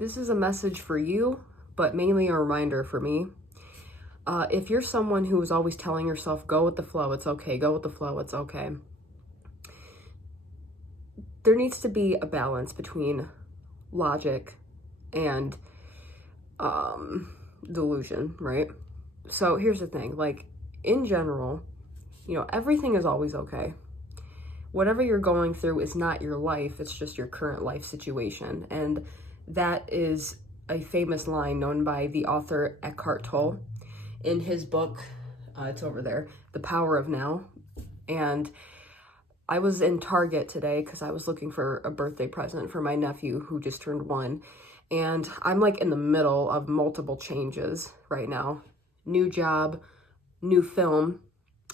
This is a message for you, but mainly a reminder for me. If you're someone who is always telling yourself, go with the flow, it's okay, go with the flow, it's okay. There needs to be a balance between logic and delusion, right? So here's the thing, like in general, everything is always okay. Whatever you're going through is not your life, it's just your current life situation. And that is a famous line known by the author Eckhart Tolle in his book, it's over there, The Power of Now. And I was in Target today because I was looking for a birthday present for my nephew who just turned 1. And I'm like in the middle of multiple changes right now. New job, new film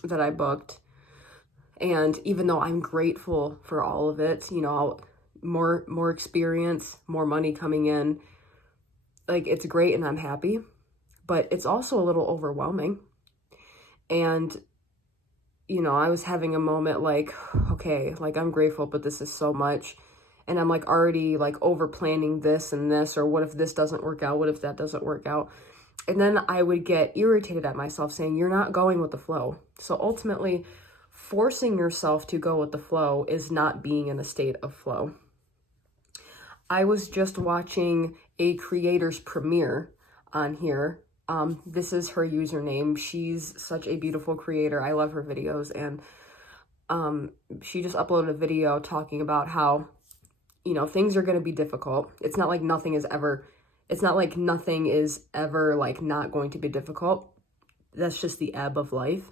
that I booked. And even though I'm grateful for all of it, more experience, more money coming in, like it's great and I'm happy, but it's also a little overwhelming. And, I was having a moment like, okay, like I'm grateful, but this is so much. And I'm like already like over planning this and this, or what if this doesn't work out? What if that doesn't work out? And then I would get irritated at myself saying, you're not going with the flow. So ultimately, forcing yourself to go with the flow is not being in a state of flow. I was just watching a creator's premiere on here. This is her username. She's such a beautiful creator. I love her videos. And she just uploaded a video talking about how, things are going to be difficult. It's not like nothing is ever like not going to be difficult. That's just the ebb of life.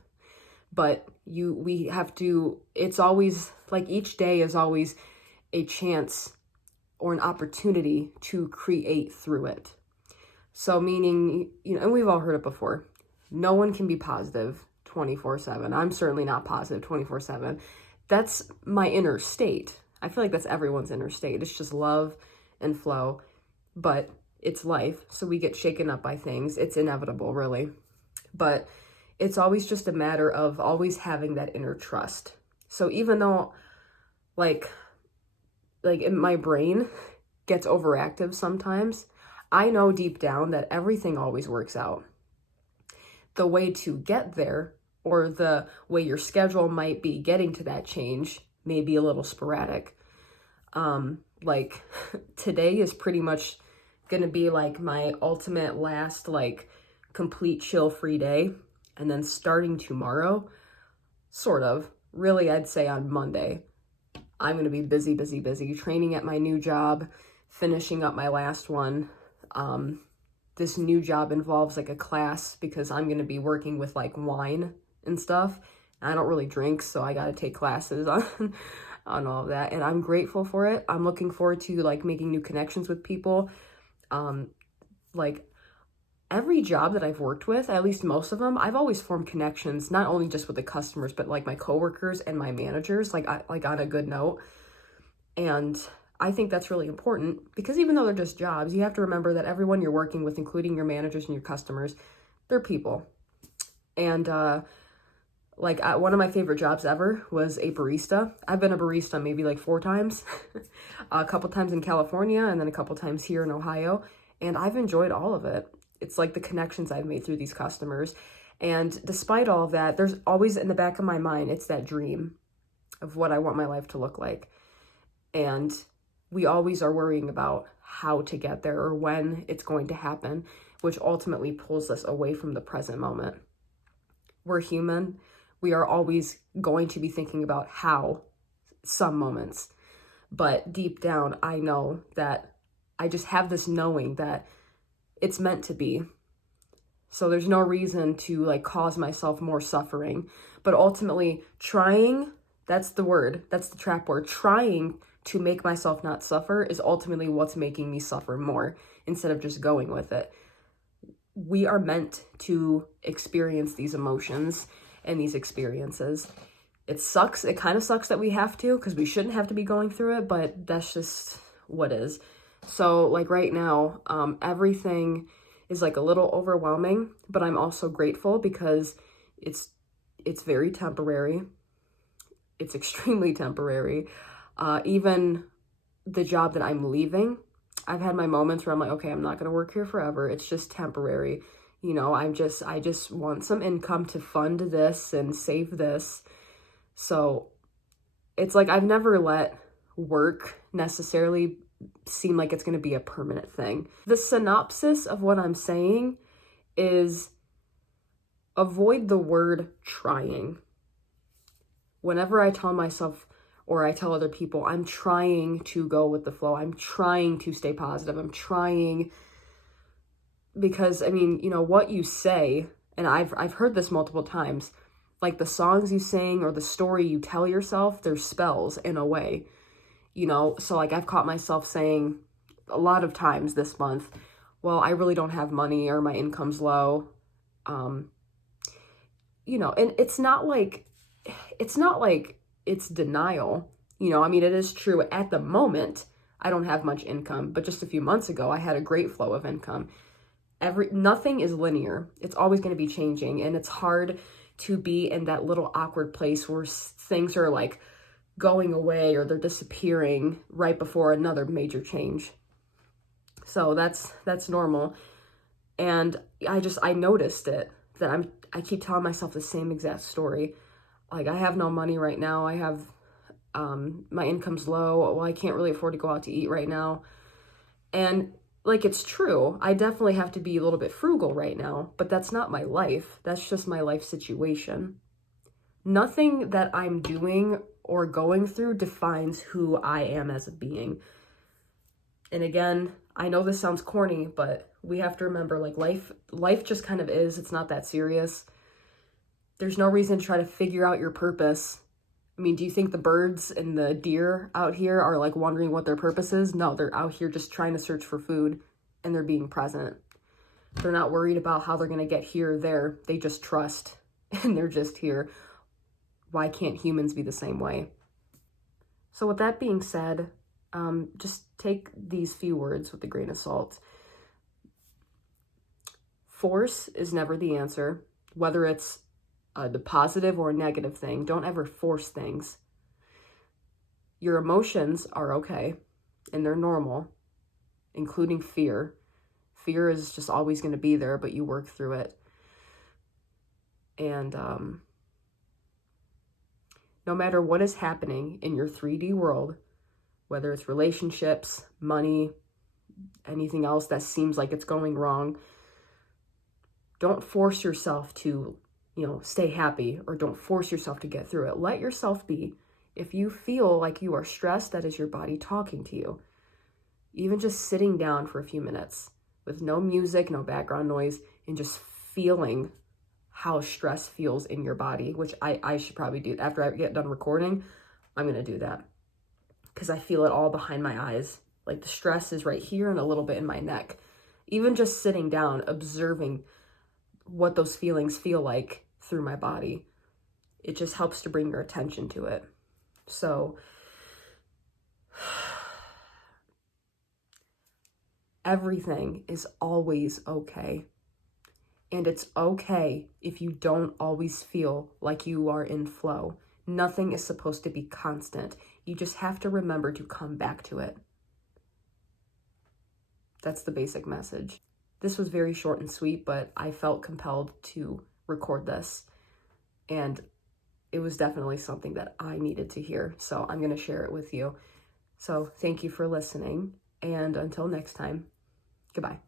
But we have to, it's always like each day is always a chance or an opportunity to create through it. So meaning, and we've all heard it before, no one can be positive 24/7. I'm certainly not positive 24/7. That's my inner state. I feel like that's everyone's inner state. It's just love and flow, but it's life. So we get shaken up by things. It's inevitable, really. But it's always just a matter of always having that inner trust. So even though like my brain gets overactive sometimes, I know deep down that everything always works out. The way to get there, or the way your schedule might be getting to that change, may be a little sporadic. Like today is pretty much gonna be like my ultimate last like complete chill free day. And then starting tomorrow, sort of, really I'd say on Monday, I'm going to be busy, training at my new job, finishing up my last one. This new job involves like a class because I'm going to be working with like wine and stuff. I don't really drink, so I got to take classes on all of that. And I'm grateful for it. I'm looking forward to like making new connections with people. Like every job that I've worked with, at least most of them, I've always formed connections, not only just with the customers, but like my coworkers and my managers, like on a good note. And I think that's really important because even though they're just jobs, you have to remember that everyone you're working with, including your managers and your customers, they're people. And one of my favorite jobs ever was a barista. I've been a barista maybe like 4 times, a couple times in California and then a couple times here in Ohio. And I've enjoyed all of it. It's like the connections I've made through these customers. And despite all of that, there's always in the back of my mind, it's that dream of what I want my life to look like. And we always are worrying about how to get there or when it's going to happen, which ultimately pulls us away from the present moment. We're human. We are always going to be thinking about how some moments. But deep down, I know that I just have this knowing that it's meant to be. So there's no reason to like cause myself more suffering. But ultimately trying, that's the word, that's the trap word, trying to make myself not suffer is ultimately what's making me suffer more instead of just going with it. We are meant to experience these emotions and these experiences. It sucks. It kind of sucks that we have to because we shouldn't have to be going through it, but that's just what is. So like right now, everything is like a little overwhelming, but I'm also grateful because it's very temporary. It's extremely temporary. Even the job that I'm leaving, I've had my moments where I'm like, okay, I'm not going to work here forever. It's just temporary. You know, I just want some income to fund this and save this. So it's like I've never let work necessarily seem like it's going to be a permanent thing. The synopsis of what I'm saying is avoid the word trying. Whenever I tell myself or I tell other people, I'm trying to go with the flow, I'm trying to stay positive, I'm trying, because I mean, you know, what you say, and I've heard this multiple times, like the songs you sing or the story you tell yourself, they're spells in a way, you know. So like I've caught myself saying a lot of times this month, well, I really don't have money, or my income's low. You know, and it's not like it's denial. You know, I mean, it is true at the moment I don't have much income, but just a few months ago I had a great flow of income. Nothing is linear. It's always going to be changing, and it's hard to be in that little awkward place where things are like going away or they're disappearing right before another major change. So that's normal. And I noticed it, that I keep telling myself the same exact story. Like, I have no money right now. I have my income's low. Well, I can't really afford to go out to eat right now. And like, it's true. I definitely have to be a little bit frugal right now, but that's not my life. That's just my life situation. Nothing that I'm doing or going through defines who I am as a being. And again, I know this sounds corny, but we have to remember, like, life just kind of is. It's not that serious. There's no reason to try to figure out your purpose. I mean, do you think the birds and the deer out here are like wondering what their purpose is? No, they're out here just trying to search for food, and they're being present. They're not worried about how they're going to get here or there. They just trust, and they're just here. Why can't humans be the same way? So with that being said, just take these few words with a grain of salt. Force is never the answer, whether it's the positive or a negative thing. Don't ever force things. Your emotions are okay, and they're normal, including fear. Fear is just always going to be there, but you work through it. And no matter what is happening in your 3D world, whether it's relationships, money, anything else that seems like it's going wrong, don't force yourself to, you know, stay happy, or don't force yourself to get through it. Let yourself be. If you feel like you are stressed, that is your body talking to you. Even just sitting down for a few minutes with no music, no background noise, and just feeling how stress feels in your body, which I should probably do. After I get done recording, I'm going to do that, because I feel it all behind my eyes. Like, the stress is right here and a little bit in my neck. Even just sitting down, observing what those feelings feel like through my body, it just helps to bring your attention to it. So everything is always okay. And it's okay if you don't always feel like you are in flow. Nothing is supposed to be constant. You just have to remember to come back to it. That's the basic message. This was very short and sweet, but I felt compelled to record this. And it was definitely something that I needed to hear. So I'm going to share it with you. So thank you for listening. And until next time, goodbye.